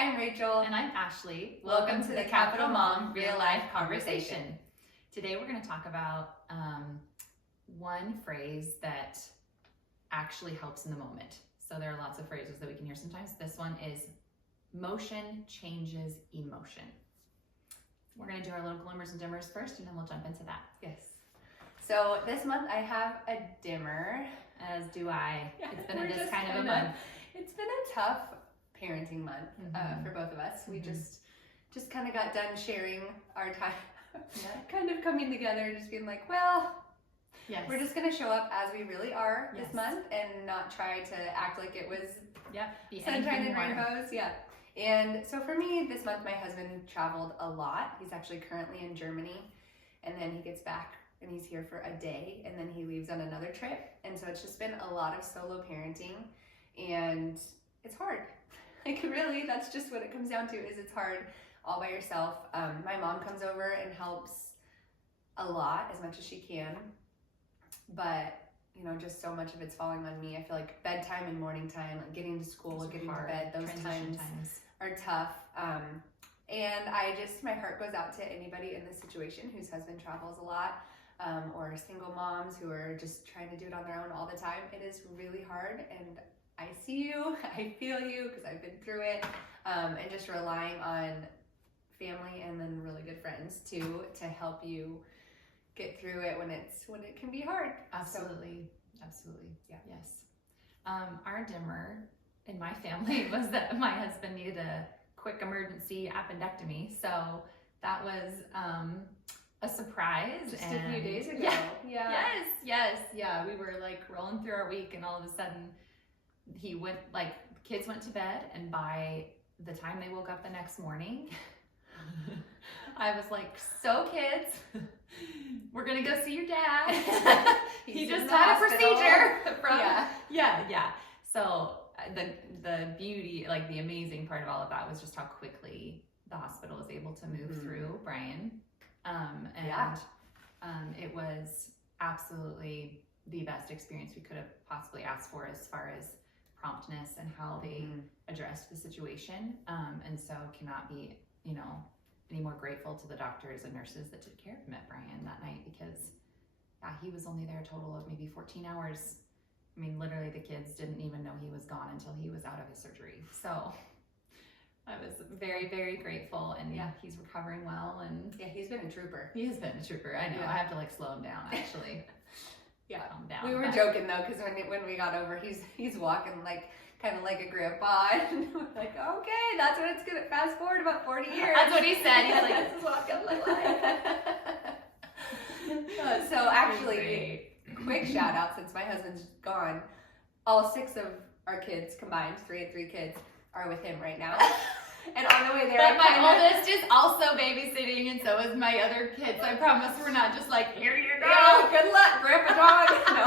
I'm Rachel. And I'm Ashlee. Welcome to the Capital Mom Real Life Conversation. Today we're going to talk about one phrase that actually helps in the moment. So there are lots of phrases that we can hear sometimes. This one is motion changes emotion. We're going to do our little glimmers and dimmers first, and then we'll jump into that. Yes. So this month I have a dimmer. As do I. Yeah, it's been this kind of a month. It's been a tough parenting month for both of us. We just kind of got done sharing our time, kind of coming together, just being like, well, we're just going to show up as we really are this month and not try to act like it was sunshine and rainbows. Yeah. And so for me, this month, my husband traveled a lot. He's actually currently in Germany, and then he gets back and he's here for a day, and then he leaves on another trip. And so it's just been a lot of solo parenting, and it's hard. Like really, that's just what it comes down to, is it's hard all by yourself. My mom comes over and helps a lot, as much as she can, but you know, just so much of it's falling on me. I feel like bedtime and morning time, like getting to school, getting to bed, those times are tough. And my heart goes out to anybody in this situation whose husband travels a lot, or single moms who are just trying to do it on their own all the time. It is really hard, and I see you, I feel you, because I've been through it, and just relying on family and then really good friends too to help you get through it when it can be hard. Absolutely. Yeah. Yes. Our dimmer in my family was that my husband needed a quick emergency appendectomy, so that was a surprise. Just a few days ago. Yeah. We were like rolling through our week, and all of a sudden kids went to bed, and by the time they woke up the next morning, I was like, so kids, we're gonna go see your dad. He just had a procedure So the beauty, like the amazing part of all of that was just how quickly the hospital was able to move through Brian. It was absolutely the best experience we could have possibly asked for, as far as promptness and how they addressed the situation. And so cannot be, any more grateful to the doctors and nurses that took care of him at Brian that night, because he was only there a total of maybe 14 hours. I mean, literally the kids didn't even know he was gone until he was out of his surgery. So I was very, very grateful, and he's recovering well. And he's been a trooper. He has been a trooper. I know. I have to slow him down, actually. Calm down. We were joking though, because when we got over, he's walking kind of like a grandpa, and we're like, okay, that's what it's gonna fast forward about 40 years. That's what he said. He's like, this is what I'm gonna look like. So actually, quick shout out, since my husband's gone, all 6 of our kids combined, 3 kids, are with him right now. And on the way there, but my oldest is also babysitting, and so is my other kids. I promise we're not just like, here you go. Yeah, good luck, Grandpa Dog. No.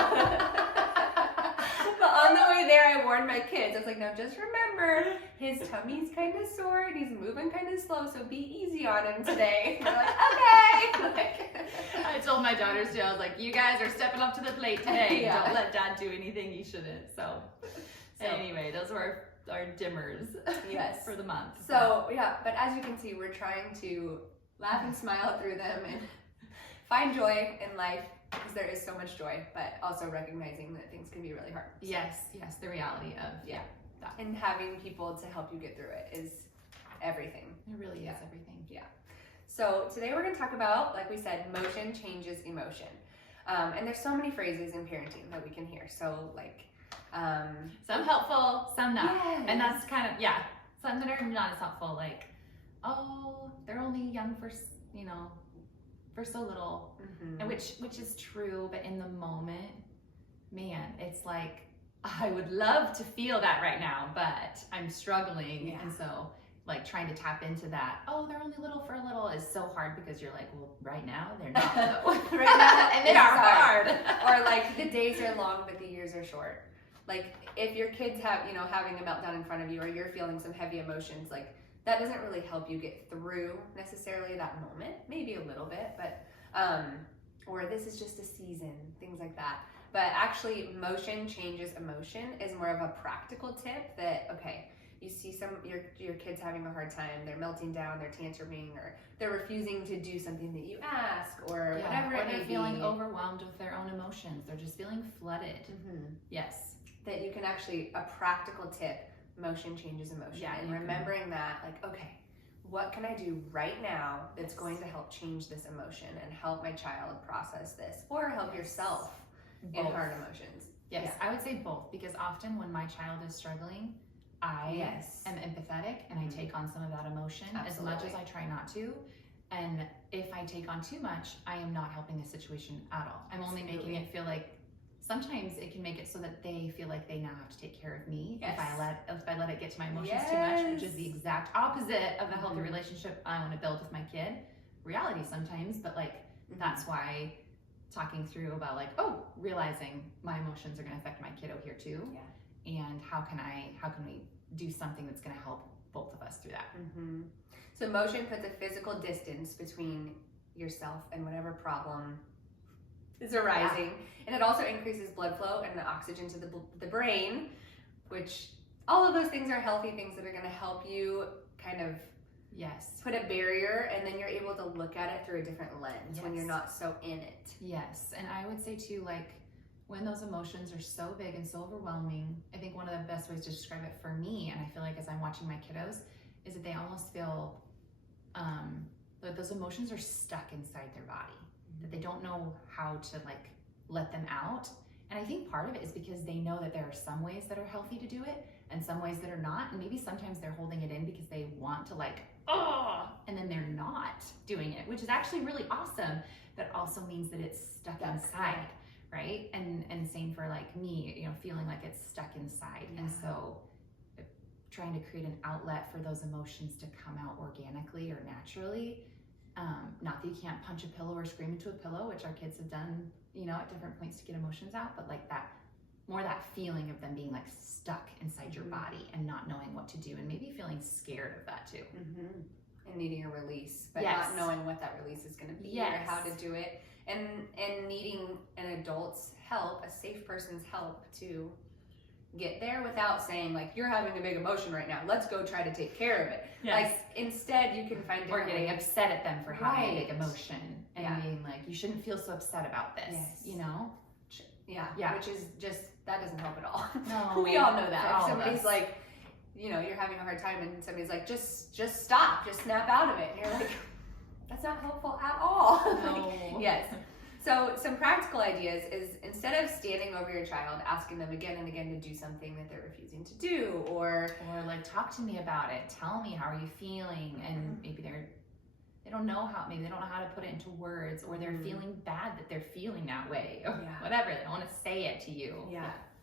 But on the way there, I warned my kids. I was like, now just remember, his tummy's kind of sore and he's moving kind of slow, so be easy on him today. And they're like, okay. I told my daughters too, I was like, you guys are stepping up to the plate today. Don't let Dad do anything he shouldn't. So anyway, those were our dimmers for the month. So but as you can see, we're trying to laugh and smile through them and find joy in life, because there is so much joy, but also recognizing that things can be really hard. So. Yes, the reality of that. And having people to help you get through it is everything. It really is everything. Yeah. So today we're going to talk about, like we said, motion changes emotion. And there's so many phrases in parenting that we can hear. So some helpful, some not. Yes. And that's kind of, some that are not as helpful, like, oh, they're only young for so little, and which is true, but in the moment, man, it's like, I would love to feel that right now, but I'm struggling. And so trying to tap into that, oh, they're only little for a little, is so hard, because you're like, well, right now they're not though. Right now, and they are hard. Or the days are long, but the years are short. If your kids having a meltdown in front of you, or you're feeling some heavy emotions, that doesn't really help you get through necessarily that moment. Maybe a little bit, but or this is just a season, things like that. But actually, motion changes emotion is more of a practical tip that, okay, you see your kids having a hard time, they're melting down, they're tantruming, or they're refusing to do something that you ask, or whatever it may be. Or they're feeling overwhelmed with their own emotions. They're just feeling flooded. Yes. That you can actually, a practical tip, motion changes emotion. Yeah, and remembering that, like, okay, what can I do right now that's going to help change this emotion and help my child process this, or help yourself in hard emotions? Yes, I would say both, because often when my child is struggling, I am empathetic and I take on some of that emotion as much as I try not to. And if I take on too much, I am not helping the situation at all. I'm only making it feel like, sometimes it can make it so that they feel like they now have to take care of me if I let it get to my emotions too much, which is the exact opposite of the healthy relationship I want to build with my kid. Reality sometimes, but like that's why talking through about like, realizing my emotions are going to affect my kiddo here too, and how can we do something that's going to help both of us through that. So motion puts a physical distance between yourself and whatever problem is arising, and it also increases blood flow and the oxygen to the brain, which all of those things are healthy things that are going to help you kind of put a barrier, and then you're able to look at it through a different lens when you're not so in it. Yes, and I would say too, like when those emotions are so big and so overwhelming, I think one of the best ways to describe it for me, and I feel like as I'm watching my kiddos, is that they almost feel that those emotions are stuck inside their body, that they don't know how to like let them out. And I think part of it is because they know that there are some ways that are healthy to do it and some ways that are not, and maybe sometimes they're holding it in because they want to like, and then they're not doing it, which is actually really awesome, but also means that it's stuck inside, right? And same for like me, you know, feeling like it's stuck inside. And so trying to create an outlet for those emotions to come out organically or naturally. Not that you can't punch a pillow or scream into a pillow, which our kids have done, you know, at different points to get emotions out, but like that feeling of them being like stuck inside your body and not knowing what to do, and maybe feeling scared of that too. And needing a release, but not knowing what that release is going to be or how to do it, and needing an adult's help, a safe person's help to get there without saying like, you're having a big emotion right now, let's go try to take care of it. Like instead you can find different or getting upset at them for having a big emotion and being like, you shouldn't feel so upset about this, you know? Which is just, that doesn't help at all. No, we all know that. If somebody's like, you know, you're having a hard time and somebody's like, just stop, just snap out of it, and you're like, that's not helpful at all. No. So some practical ideas is, instead of standing over your child, asking them again and again to do something that they're refusing to do, or like, talk to me about it, tell me, how are you feeling? And maybe they don't know how to put it into words, or they're feeling bad that they're feeling that way, or whatever, they don't want to say it to you.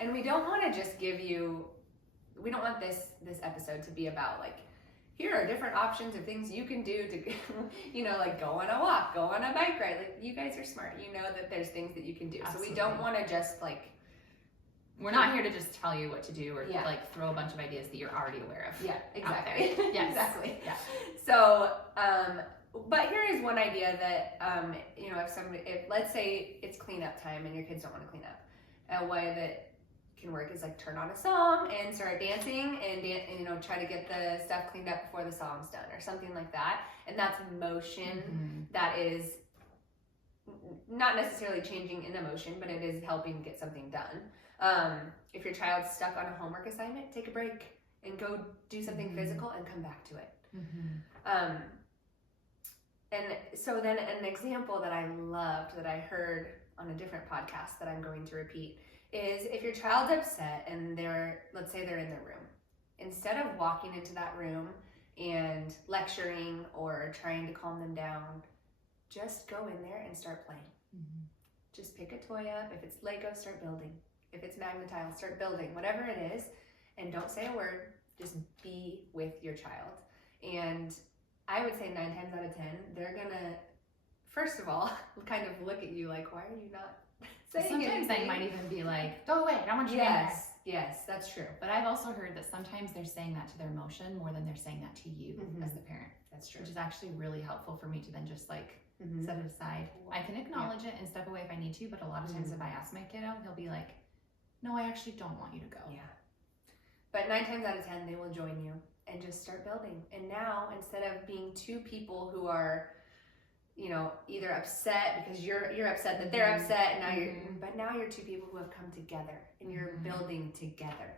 And we don't want to just we don't want this episode to be about like, here are different options of things you can do to, you know, like go on a walk, go on a bike ride. Like, you guys are smart. You know that there's things that you can do. Absolutely. So we don't want to just like, we're not here to just tell you what to do or like throw a bunch of ideas that you're already aware of. Yeah, exactly. Exactly. Yeah. So, but here is one idea that, you know, if let's say it's cleanup time and your kids don't want to clean up, a way that can work is like turn on a song and start dancing and you know, try to get the stuff cleaned up before the song's done or something like that. And that's motion that is not necessarily changing an emotion, but it is helping get something done. If your child's stuck on a homework assignment, take a break and go do something physical and come back to it. And so then an example that I loved that I heard on a different podcast that I'm going to repeat is, if your child's upset and let's say they're in their room, instead of walking into that room and lecturing or trying to calm them down, just go in there and start playing. Just pick a toy up. If it's Lego, start building. If it's Magnetile, start building. Whatever it is, and don't say a word, just be with your child. And I would say 9 times out of 10, they're gonna, first of all, kind of look at you like, why are you not saying Sometimes anything? they might even be like, go away, I don't want you in there. Yes, that's true. But I've also heard that sometimes they're saying that to their emotion more than they're saying that to you as the parent. That's true. Which is actually really helpful for me to then just like set it aside. I can acknowledge it and step away if I need to, but a lot of times if I ask my kiddo, he'll be like, no, I actually don't want you to go. But 9 times out of 10, they will join you and just start building. And now, instead of being 2 people who are, either upset because you're upset that they're upset, and now you're 2 people who have come together and you're building together.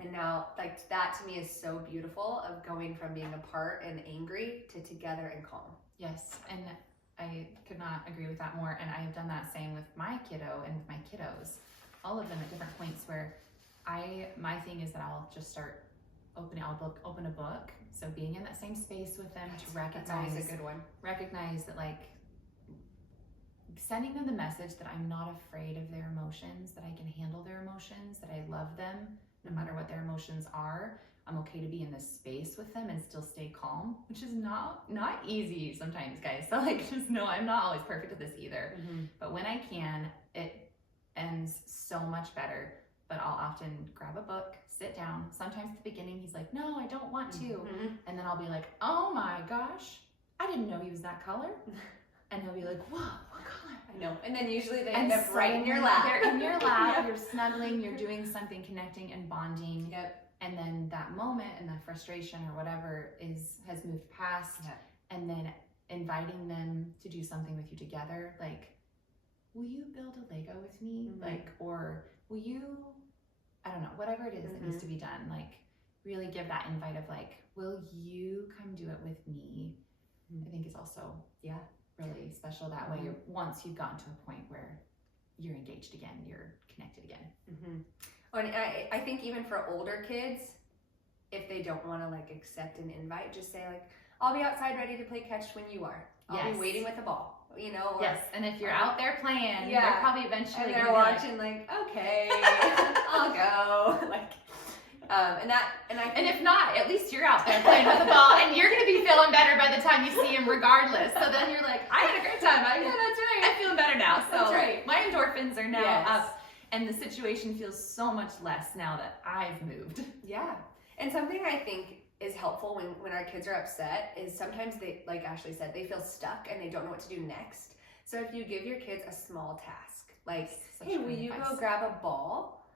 And now, like, that to me is so beautiful, of going from being apart and angry to together and calm. Yes, and I could not agree with that more. And I have done that same with my kiddo and with my kiddos, all of them at different points where my thing is that I'll just start open a book. So being in that same space with them to recognize, that's a good one. Recognize that, like, sending them the message that I'm not afraid of their emotions, that I can handle their emotions, that I love them no matter what their emotions are. I'm okay to be in this space with them and still stay calm, which is not easy sometimes, guys. So, like, just know I'm not always perfect at this either. But when I can, it ends so much better. But I'll often grab a book, sit down. Sometimes at the beginning, he's like, no, I don't want to. And then I'll be like, oh my gosh, I didn't know he was that color. And he'll be like, whoa, what color? I know. And then usually they end up right in your lap. They're in your lap, you're snuggling, you're doing something, connecting and bonding. And then that moment and the frustration or whatever has moved past. And then inviting them to do something with you together. Like, will you build a Lego with me? Like, or will you, I don't know, whatever it is that needs to be done, like, really give that invite of, like, will you come do it with me? I think is also, really special that way. Once you've gotten to a point where you're engaged again, you're connected again. And I think even for older kids, if they don't want to, like, accept an invite, just say, like, I'll be outside ready to play catch when you are. I'll be waiting with the ball. Or, yes, and if you're out there playing, they're probably eventually and they're watching, like, okay, I'll go, like, and if not, at least you're out there playing with the ball, and you're gonna be feeling better by the time you see him, regardless. So then you're like, I had a great time. That's right. I'm feeling better now. So that's right. My endorphins are now up, and the situation feels so much less now that I've moved. Yeah, and something I think is helpful when our kids are upset is sometimes they, like Ashlee said, they feel stuck and they don't know what to do next. So if you give your kids a small task, like, hey, will you go grab a ball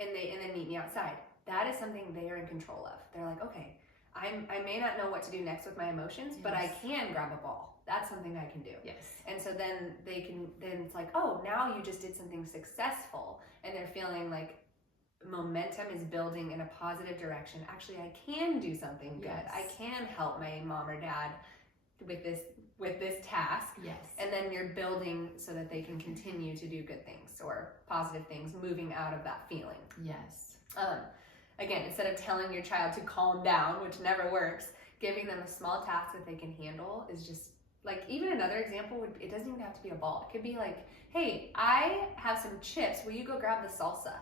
and then meet me outside? That is something they are in control of. They're like, okay, I may not know what to do next with my emotions, but I can grab a ball. That's something I can do. Yes. And so then then it's like, oh, now you just did something successful, and they're feeling like momentum is building in a positive direction. Actually, I can do something good. I can help my mom or dad with this task. Yes. And then you're building so that they can continue to do good things or positive things, moving out of that feeling. Yes. Again, instead of telling your child to calm down, which never works, giving them a small task that they can handle is just, like, even another example would, it doesn't even have to be a ball. It could be like, hey, I have some chips. Will you go grab the salsa?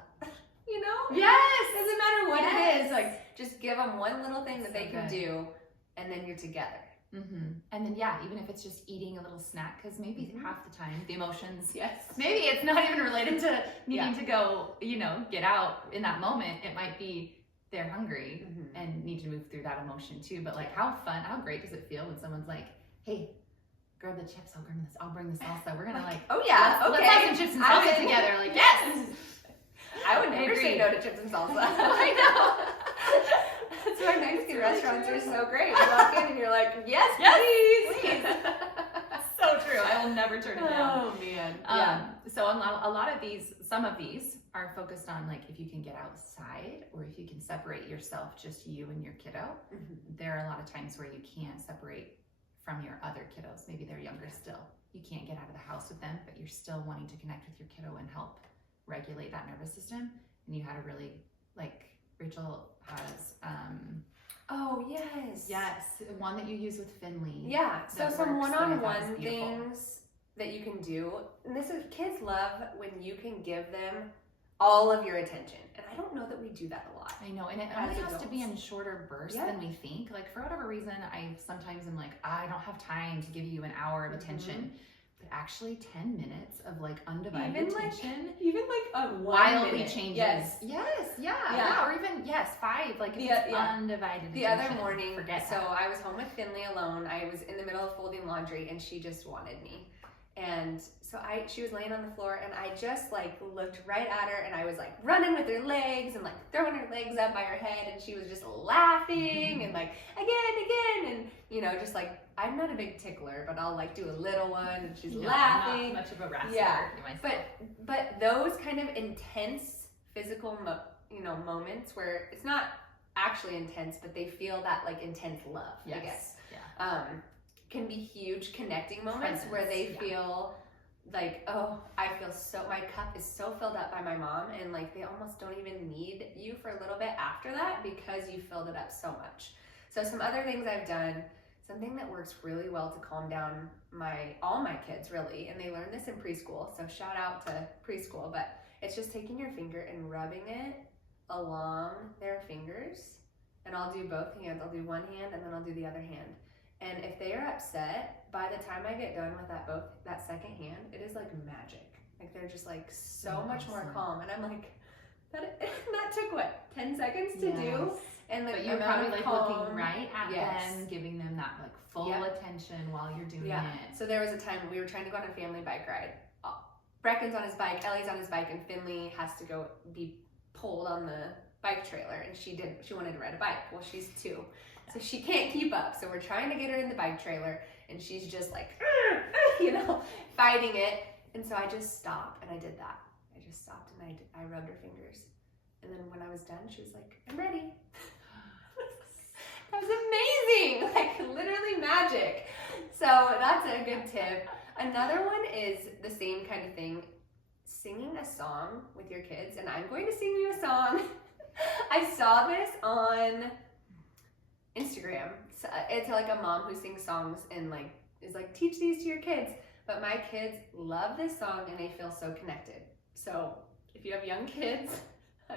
Yes. Doesn't matter what it is. Like, just give them one little thing that they can do, and then you're together. And then, even if it's just eating a little snack, because maybe half the time the emotions, yes, maybe it's not even related to needing to go, get out in that moment. It might be they're hungry and need to move through that emotion too. But, like, how great does it feel when someone's like, hey, grab the chips, I'll bring the salsa. We're gonna, like, oh yeah, let's have some chips and salsa together. Like, yes. I would never say no to chips and salsa. I know. That's why Mexican restaurants are so great. You walk in and you're like, yes, please. So true. I will never turn it down. Oh man. So a lot of these, some of these are focused on, like, if you can get outside or if you can separate yourself, just you and your kiddo. There are a lot of times where you can't separate from your other kiddos. Maybe they're younger still. You can't get out of the house with them, but you're still wanting to connect with your kiddo and help regulate that nervous system. And you had a really, like, Rachel has oh yes, one that you use with Finley. So some one-on-one things that you can do, and this is, kids love when you can give them all of your attention, and I don't know that we do that a lot. I know, and it only has to be in shorter bursts than we think. Like, for whatever reason, I sometimes am like, I don't have time to give you an hour of attention. But actually 10 minutes of, like, undivided attention, even like a wildly changes. Yes, or even 5, like, it's undivided the attention. Other morning, I was home with Finley alone. I was in the middle of folding laundry and she just wanted me, And so she was laying on the floor, and I just like looked right at her, and I was like running with her legs and like throwing her legs up by her head, and she was just laughing and like again, and you know, just like, I'm not a big tickler, but I'll like do a little one, and she's laughing. I'm not much of a wrestler. Yeah, myself. but those kind of intense physical moments where it's not actually intense, but they feel that like intense love, I guess. Yeah. Can be huge connecting moments where they feel like, oh, my cup is so filled up by my mom, and like they almost don't even need you for a little bit after that because you filled it up so much. So some other things I've done, something that works really well to calm down all my kids really, and they learned this in preschool, so shout out to preschool, but it's just taking your finger and rubbing it along their fingers, and I'll do both hands. I'll do one hand and then I'll do the other hand. And if they are upset, by the time I get done with that second hand, it is like magic. Like they're just like so much more calm. And I'm like, that took what, 10 seconds to do? And but you're probably like looking right at them, giving them that like full attention while you're doing it. So there was a time we were trying to go on a family bike ride. Brecken's on his bike, Ellie's on his bike, and Finley has to go be pulled on the bike trailer, and she wanted to ride a bike. Well, she's 2. So she can't keep up. So we're trying to get her in the bike trailer, and she's just like, fighting it. And so I just stopped, and I did that. I just stopped, and I rubbed her fingers. And then when I was done, she was like, I'm ready. That was amazing. Like literally magic. So that's a good tip. Another one is the same kind of thing. Singing a song with your kids, and I'm going to sing you a song. I saw this on Instagram. So it's like a mom who sings songs and like is like, teach these to your kids. But my kids love this song and they feel so connected. So if you have young kids,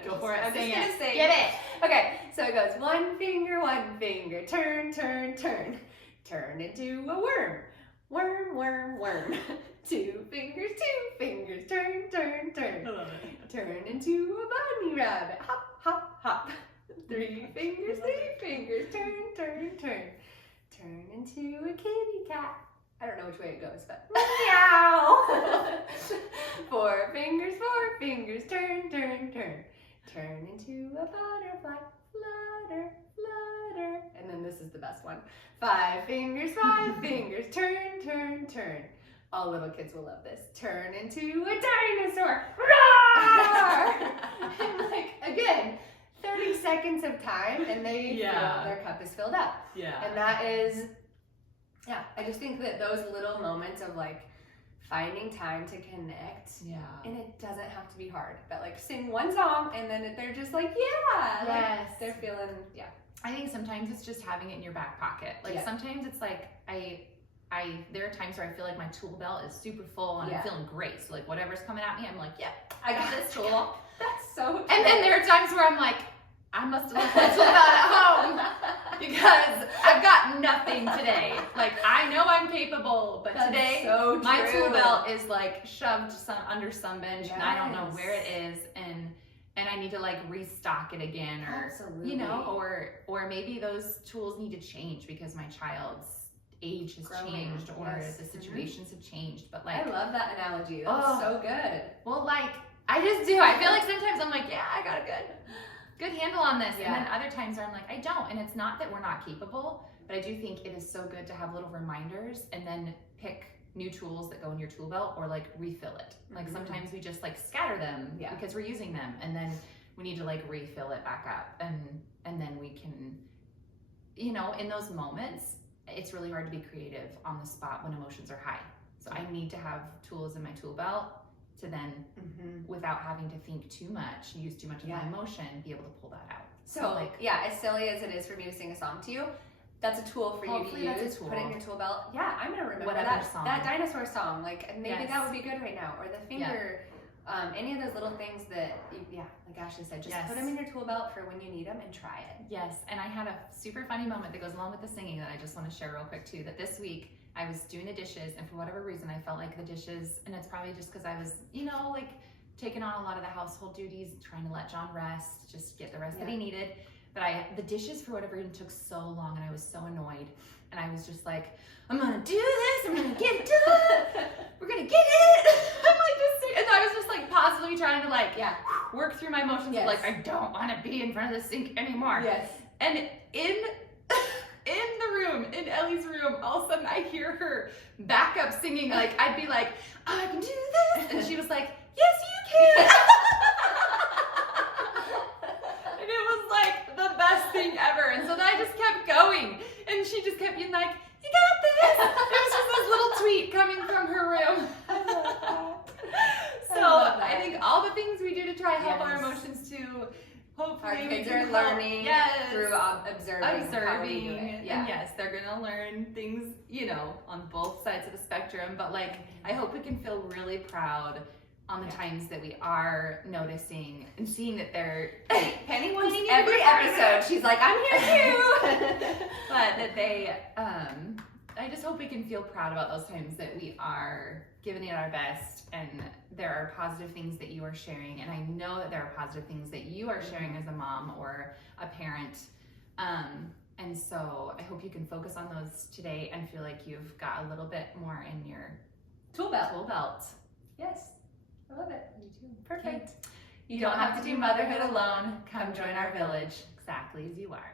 go for it. I'm just gonna sing. Get it. Okay, so it goes, one finger, turn, turn, turn. Turn into a worm. Worm, worm, worm. 2 fingers, turn, turn, turn. Turn into a bunny rabbit. Hop, hop, hop. 3 fingers, turn, turn, turn. Turn into a kitty cat. I don't know which way it goes, but meow. 4 fingers, turn, turn, turn. Turn into a butterfly, flutter, flutter. And then this is the best one. 5 fingers, turn, turn, turn. All little kids will love this. Turn into a dinosaur, roar! And like, again, 30 seconds of time, and they feel their cup is filled up. Yeah. And that is, I just think that those little moments of like finding time to connect, and it doesn't have to be hard, but like sing one song, and then they're just like, like they're feeling, I think sometimes it's just having it in your back pocket. Like sometimes it's like, there are times where I feel like my tool belt is super full and I'm feeling great. So like whatever's coming at me, I'm like, I got this tool. That's so true. And then there are times where I'm like, I must have left my tool belt at home because I've got nothing today. Like I know I'm capable, but today my tool belt is like shoved under some bench and I don't know where it is, and I need to like restock it again, or you know, or maybe those tools need to change because my child's age has changed, or the situations have changed. But like, I love that analogy. That's so good. Well, like I just do. I feel like sometimes I'm like, I got a good handle on this, and then other times where I'm like, I don't. And it's not that we're not capable, but I do think it is so good to have little reminders and then pick new tools that go in your tool belt, or like refill it. Like sometimes we just like scatter them because we're using them, and then we need to like refill it back up, and then we can, you know, in those moments it's really hard to be creative on the spot when emotions are high. So I need to have tools in my tool belt to then, without having to think too much, use too much of my emotion, be able to pull that out. So like, as silly as it is for me to sing a song to you, that's a tool for you to use. Put it in your tool belt. Yeah, I'm gonna remember that dinosaur song. Like maybe that would be good right now. Or the finger, any of those little things that, like Ashlee said, just put them in your tool belt for when you need them and try it. Yes, and I had a super funny moment that goes along with the singing that I just want to share real quick too. That this week I was doing the dishes, and for whatever reason I felt like the dishes, and it's probably just because I was, you know, like taking on a lot of the household duties, trying to let John rest, just get the rest that he needed. But the dishes, for whatever reason, took so long, and I was so annoyed. And I was just like, I'm gonna do this, I'm gonna get it done. We're gonna get it. I'm like, and I was just like possibly trying to like work through my emotions. Yes. Like, I don't want to be in front of the sink anymore. Yes. And in the room, in Ellie's room, all of a sudden I hear her back up singing. Like, I'd be like, I can do this. And she was like, yes, you can. And it was like the best thing ever. And so then I just kept going. And she just kept being like, you got this. It was just this little tweet coming from her room. So I think all the things we do to try to help our emotions to hopefully our kids are learning through observing how we do it. And yes, they're gonna learn things, you know, on both sides of the spectrum. But like, I hope we can feel really proud on the times that we are noticing and seeing that they're Penny whining every episode. She's like, I'm here too. But that they, I just hope we can feel proud about those times that we are giving it our best, and there are positive things that you are sharing, and I know that there are positive things that you are sharing as a mom or a parent, and so I hope you can focus on those today and feel like you've got a little bit more in your tool belt. Yes, I love it. Me too. Perfect. You don't have to do motherhood alone. Come join our village, exactly as you are.